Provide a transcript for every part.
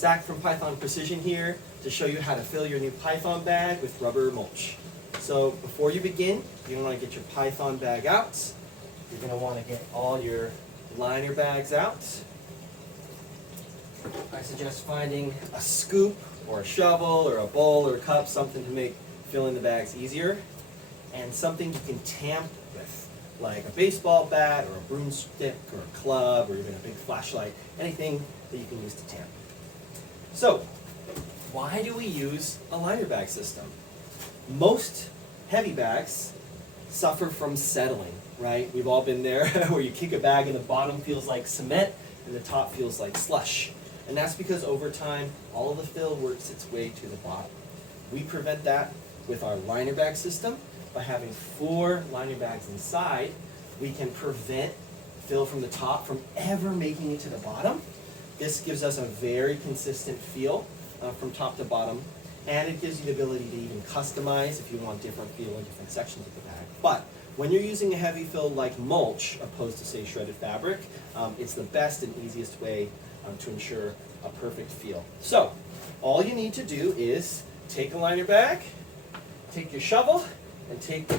Zach from Python Precision here to show you how to fill your new Python bag with rubber mulch. So before you begin, you're going to get your Python bag out. You're going to want to get all your liner bags out. I suggest finding a scoop or a shovel or a bowl or a cup, something to make filling the bags easier, and something you can tamp with, like a baseball bat or a broomstick or a club or even a big flashlight, anything that you can use to tamp. So, why do we use a liner bag system? Most heavy bags suffer from settling, right? We've all been there where you kick a bag and the bottom feels like cement and the top feels like slush. And that's because over time, all of the fill works its way to the bottom. We prevent that with our liner bag system. By having 4 liner bags inside, we can prevent fill from the top from ever making it to the bottom. This gives us a very consistent feel from top to bottom, and it gives you the ability to even customize if you want different feel in different sections of the bag. But when you're using a heavy fill like mulch, opposed to say shredded fabric, it's the best and easiest way to ensure a perfect feel. So all you need to do is take a liner bag, take your shovel, and take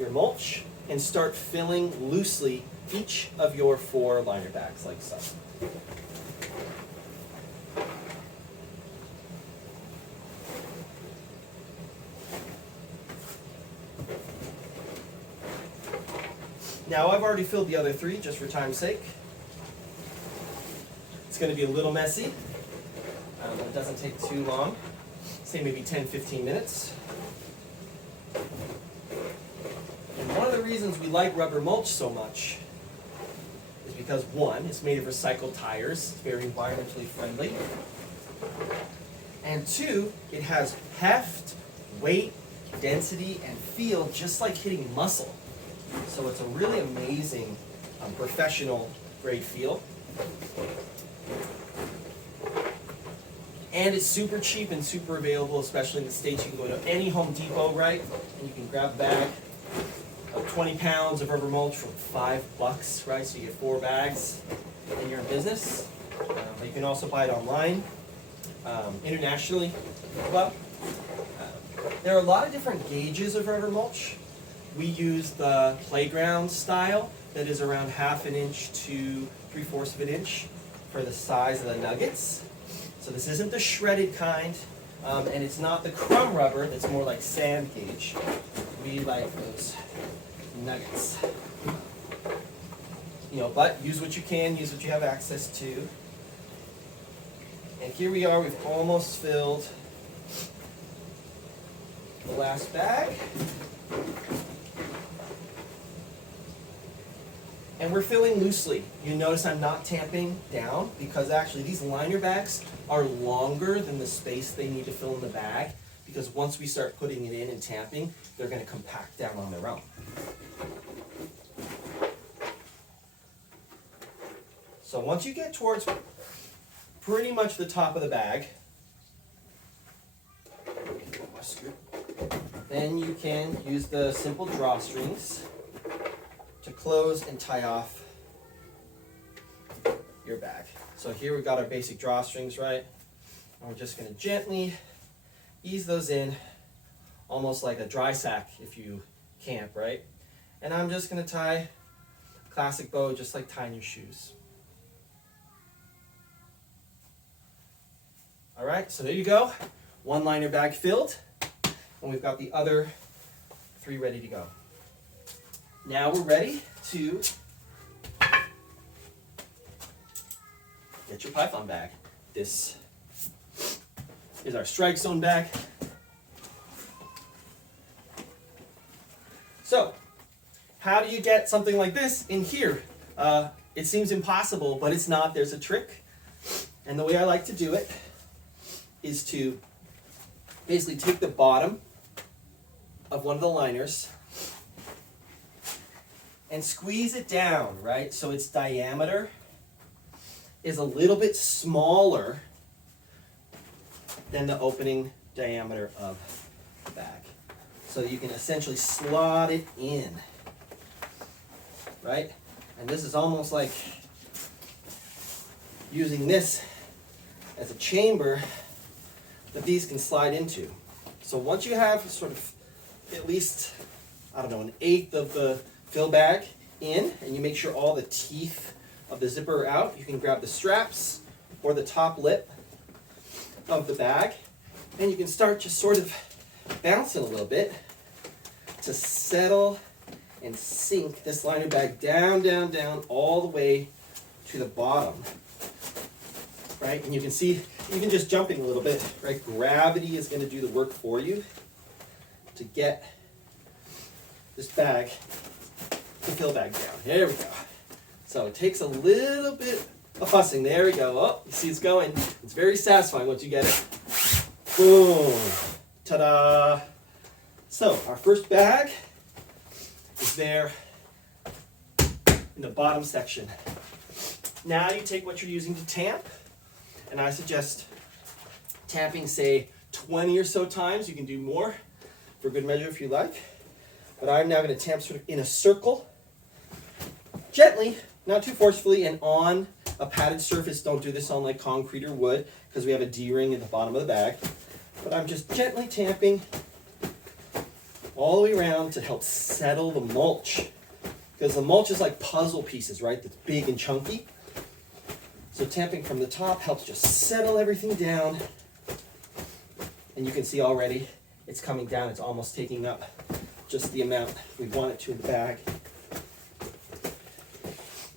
your mulch, and start filling loosely each of your 4 liner bags like so. Now I've already filled the other 3 just for time's sake. It's going to be a little messy, but it doesn't take too long. Say maybe 10-15 minutes. And one of the reasons we like rubber mulch so much is because 1, it's made of recycled tires, it's very environmentally friendly. And 2, it has heft, weight, density, and feel just like hitting muscle. So it's a really amazing professional grade feel. And it's super cheap and super available, especially in the States. You can go to any Home Depot, right? And you can grab a bag of 20 pounds of rubber mulch for $5, right? So you get 4 bags and you're in business. But you can also buy it online, internationally. Well, there are a lot of different gauges of rubber mulch. We use the playground style that is around 1/2 inch to 3/4 inch for the size of the nuggets. So this isn't the shredded kind, and it's not the crumb rubber that's more like sand gauge. We like those nuggets. But use what you can, use what you have access to. And here we are, we've almost filled the last bag. And we're filling loosely. You notice I'm not tamping down because actually these liner bags are longer than the space they need to fill in the bag, because once we start putting it in and tamping, they're going to compact down on their own. So once you get towards pretty much the top of the bag, then you can use the simple drawstrings to close and tie off your bag. So here we've got our basic drawstrings, right? And we're just going to gently ease those in, almost like a dry sack if you camp, right? And I'm just going to tie a classic bow, just like tying your shoes. All right, so there you go. 1 liner bag filled, and we've got the other 3 ready to go. Now we're ready to get your Python bag. This is our strike zone bag. So, how do you get something like this in here? It seems impossible, but it's not. There's a trick. And the way I like to do it is to basically take the bottom of one of the liners and squeeze it down, right? So its diameter is a little bit smaller than the opening diameter of the bag. So you can essentially slot it in, right? And this is almost like using this as a chamber that these can slide into. So once you have sort of at least, I don't know, an eighth of the fill bag in, and you make sure all the teeth of the zipper are out, you can grab the straps or the top lip of the bag, and you can start just sort of bouncing a little bit to settle and sink this liner bag down, down, down, all the way to the bottom, right? And you can see, even just jumping a little bit, right? Gravity is going to do the work for you to get this bag, the fill bag down. There we go. So it takes a little bit of fussing. There we go. Oh, you see it's going. It's very satisfying once you get it. Boom. Ta-da. So our first bag is there in the bottom section. Now you take what you're using to tamp, and I suggest tamping, say, 20 or so times. You can do more for good measure if you like. But I'm now going to tamp sort of in a circle, gently, not too forcefully, and on a padded surface. Don't do this on like concrete or wood because we have a D-ring at the bottom of the bag. But I'm just gently tamping all the way around to help settle the mulch. Because the mulch is like puzzle pieces, right? That's big and chunky. So tamping from the top helps just settle everything down. And you can see already it's coming down. It's almost taking up just the amount we want it to in the bag.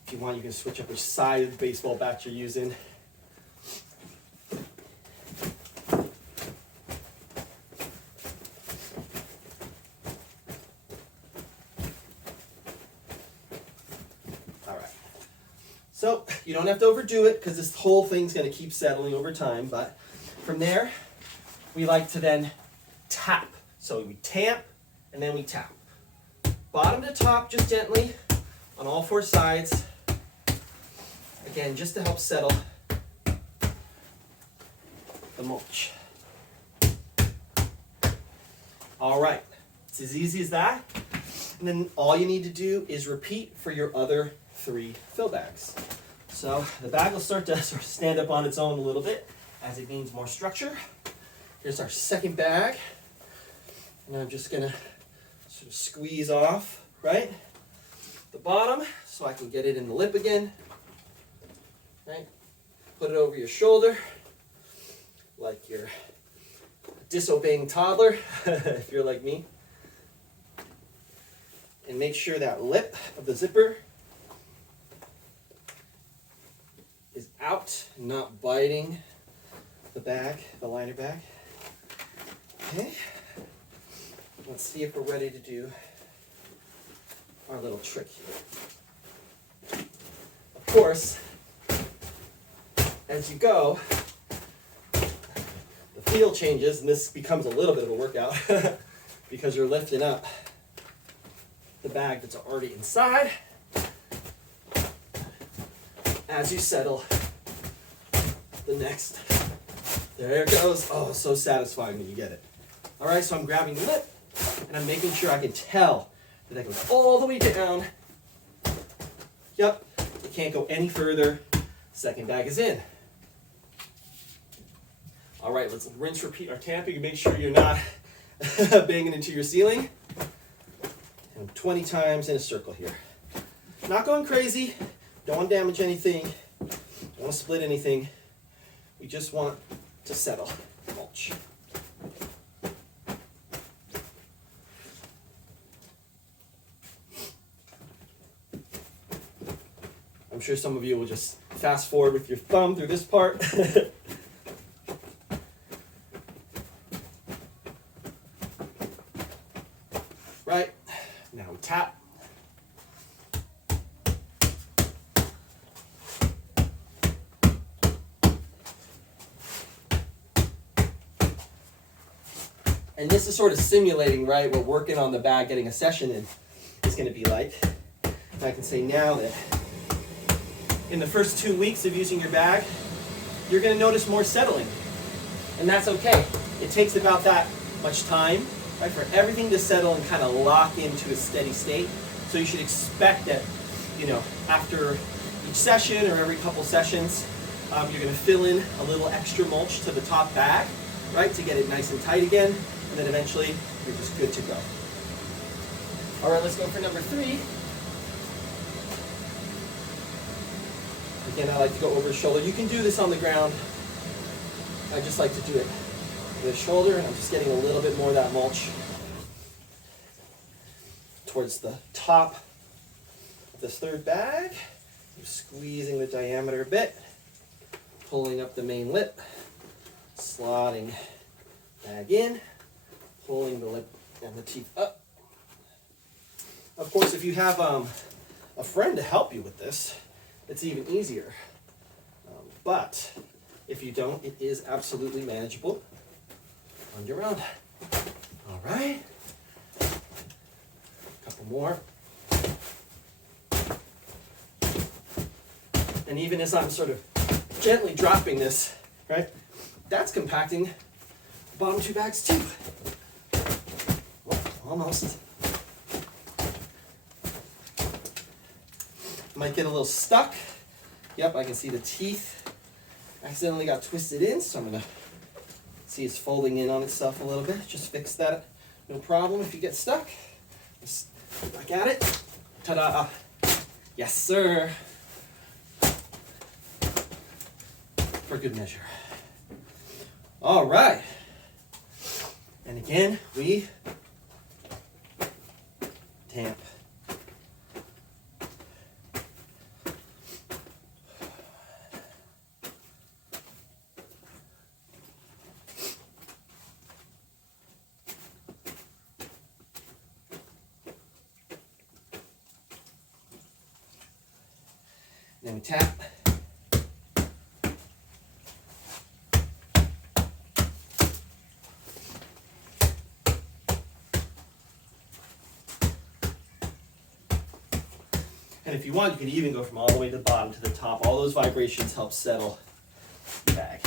If you want, you can switch up which side of the baseball bat you're using. All right. So you don't have to overdo it because this whole thing's going to keep settling over time. But from there, we like to then tap. So we tamp and then we tap. Bottom to top, just gently on all four sides. Again, just to help settle the mulch. All right, it's as easy as that. And then all you need to do is repeat for your other 3 fill bags. So the bag will start to sort of stand up on its own a little bit as it gains more structure. Here's our second bag. And I'm just gonna sort of squeeze off, right, the bottom so I can get it in the lip again, right? Put it over your shoulder like you're a disobeying toddler, if you're like me. And make sure that lip of the zipper is out, not biting the bag, the liner bag. Okay. Let's see if we're ready to do our little trick here. Of course, as you go, the feel changes, and this becomes a little bit of a workout because you're lifting up the bag that's already inside as you settle the next. There it goes. Oh, so satisfying when you get it. All right, so I'm grabbing the lip, and I'm making sure I can tell that that goes all the way down. Yep, it can't go any further. Second bag is in. All right, let's rinse, repeat our tamping and make sure you're not banging into your ceiling. And 20 times in a circle here. Not going crazy. Don't want to damage anything. Don't want to split anything. We just want to settle mulch. I'm sure some of you will just fast forward with your thumb through this part. Right, now we tap. And this is sort of simulating, right, what working on the bag, getting a session in is going to be like. And I can say now that in the first 2 weeks of using your bag, you're going to notice more settling. And that's okay. It takes about that much time, right, for everything to settle and kind of lock into a steady state. So you should expect that, you know, after each session or every couple sessions, You're going to fill in a little extra mulch to the top bag, right, to get it nice and tight again, and then eventually you're just good to go. All right, let's go for number 3. Again, I like to go over the shoulder. You can do this on the ground. I just like to do it with the shoulder, and I'm just getting a little bit more of that mulch towards the top of this third bag. I'm squeezing the diameter a bit, pulling up the main lip, slotting bag in, pulling the lip and the teeth up. Of course, if you have a friend to help you with this, it's even easier. But if you don't, it is absolutely manageable on your own. All right. A couple more. And even as I'm sort of gently dropping this, right, that's compacting the bottom 2 bags too. Well, almost. Might get a little stuck. Yep, I can see the teeth accidentally got twisted in, so I'm gonna see it's folding in on itself a little bit. Just fix that, no problem if you get stuck. Just back at it. Ta-da! Yes, sir. For good measure. All right. And again, we tamp. Then we tap. And if you want, you can even go from all the way to the bottom to the top. All those vibrations help settle the bag.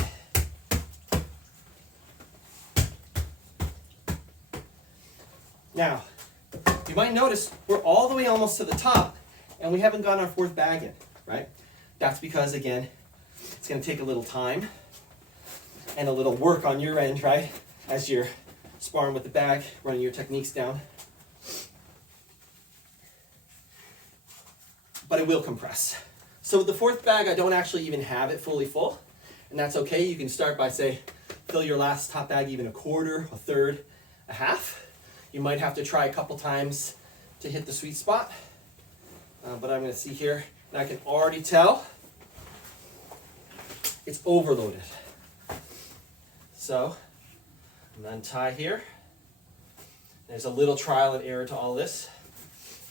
Now, you might notice we're all the way almost to the top, and we haven't gotten our 4th bag in, right? That's because, again, it's going to take a little time and a little work on your end, right? As you're sparring with the bag, running your techniques down. But it will compress. So with the 4th bag, I don't actually even have it fully full, and that's okay. You can start by, say, fill your last top bag even a quarter, a third, a half. You might have to try a couple times to hit the sweet spot, but I'm going to see here, and I can already tell it's overloaded. So I'm going to untie here. There's a little trial and error to all this,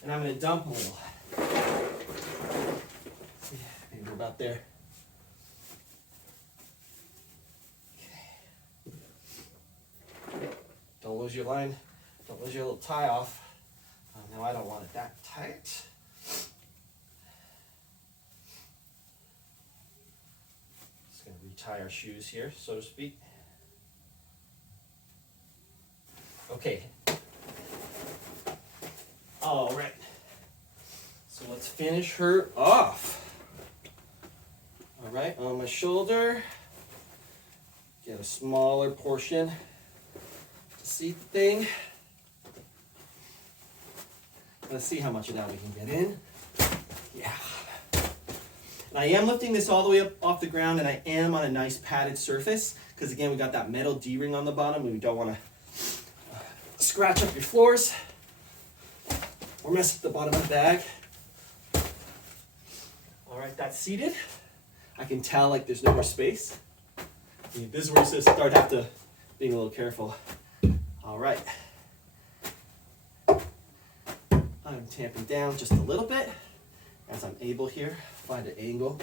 and I'm going to dump a little. Maybe we're about there. Okay. Don't lose your line. Don't lose your little tie off. No, I don't want it that tight. Just going to retie our shoes here, so to speak. Okay. All right. So let's finish her off. All right, on my shoulder, get a smaller portion to see the thing. Let's see how much of that we can get in. Yeah. And I am lifting this all the way up off the ground, and I am on a nice padded surface, because again, we got that metal D-ring on the bottom, and we don't want to scratch up your floors or mess with the bottom of the bag. All right, that's seated. I can tell like there's no more space. This is where you start have to being a little careful. All right. I'm tamping down just a little bit as I'm able here. Find an angle.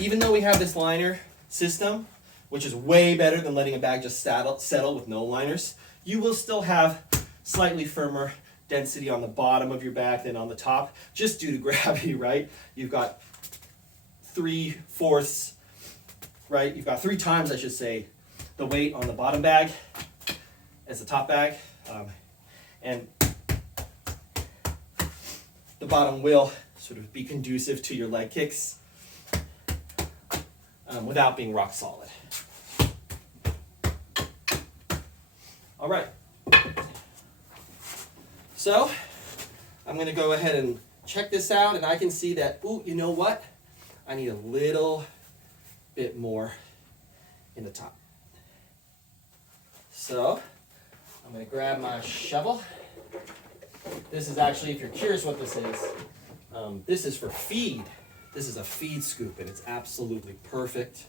Even though we have this liner system, which is way better than letting a bag just settle with no liners, you will still have slightly firmer density on the bottom of your bag than on the top, just due to gravity, right? You've got 3/4, right? You've got 3 times, I should say, the weight on the bottom bag as the top bag. And the bottom will sort of be conducive to your leg kicks without being rock solid. All right. So I'm going to go ahead and check this out, and I can see that, ooh, you know what? I need a little bit more in the top. So I'm going to grab my shovel. This is actually, if you're curious what this is for feed. This is a feed scoop, and it's absolutely perfect.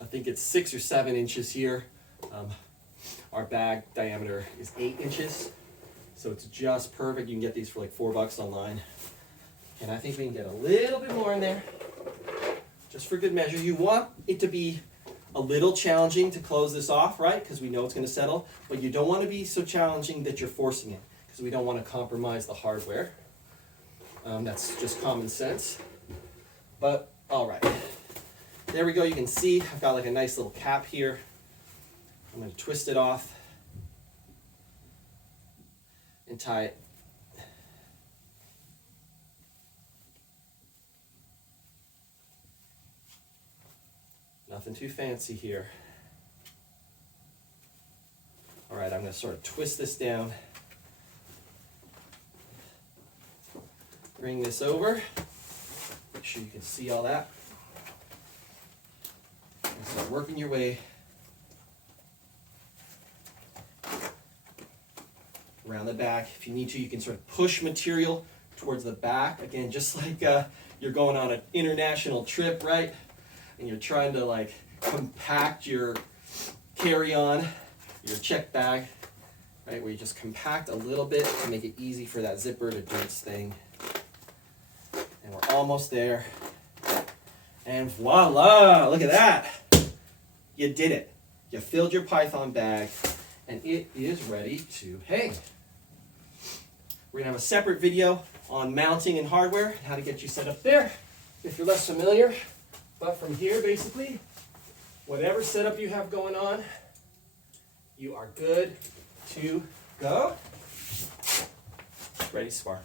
I think it's 6 or 7 inches here. Our bag diameter is 8 inches, so it's just perfect. You can get these for like $4 online. And I think we can get a little bit more in there, just for good measure. You want it to be a little challenging to close this off, right? Because we know it's going to settle, but you don't want to be so challenging that you're forcing it, because we don't want to compromise the hardware. That's just common sense. But all right, there we go. You can see I've got like a nice little cap here. I'm going to twist it off and tie it. Nothing too fancy here. All right, I'm going to sort of twist this down. Bring this over. Make sure you can see all that. And start working your way around the back. If you need to, you can sort of push material towards the back. Again, just like you're going on an international trip, right? And you're trying to like compact your carry-on, your check bag, right? Where you just compact a little bit to make it easy for that zipper to do its thing. And we're almost there. And voila, look at that. You did it. You filled your Python bag, and it is ready to hang. We're gonna have a separate video on mounting and hardware, and how to get you set up there if you're less familiar. But from here, basically, whatever setup you have going on, you are good to go. Ready to spar.